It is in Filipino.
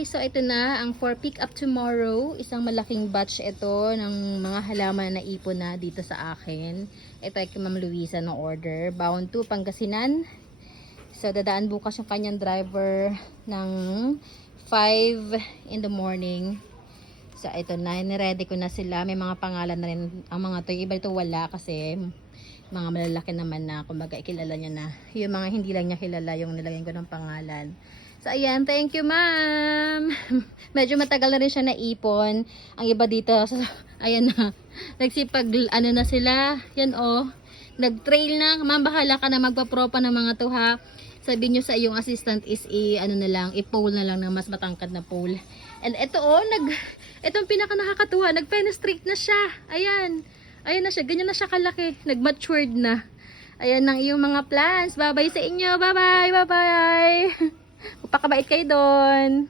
So ito na ang for pick up tomorrow. Isang malaking batch ito ng mga halaman na ipon na dito sa akin. Ito ay kay Ma'am Luisa ng order. Bound to Pangasinan. So dadaan bukas yung kanyang driver ng 5 in the morning. So ito na, niready ko na sila. May mga pangalan na rin ang mga to. Yung iba ito wala kasi mga malalaki naman na kumbaga ikilala niya na. Yung mga hindi lang niya kilala yung nilagyan ko ng pangalan. So ayan, thank you ma'am. Medyo matagal na rin siya naipon. Ang iba dito, so, ayan na. Nagsipag ano na sila. Yan oh. Nag-trail na. Ma'am, bahala ka na magpa-propa ng mga to ha. Sabi nyo sa iyong assistant is ano na lang, i-pole na lang na mas matangkad na pole. And ito oh, itong pinaka nakakatuwa, nag-penetrate na siya. Ayan. Ayan na siya, ganyan na siya kalaki. Nag-matured na. Ayan ang iyong mga plans. Bye-bye sa inyo. Bye-bye. Bye-bye. Magpakabait kayo doon.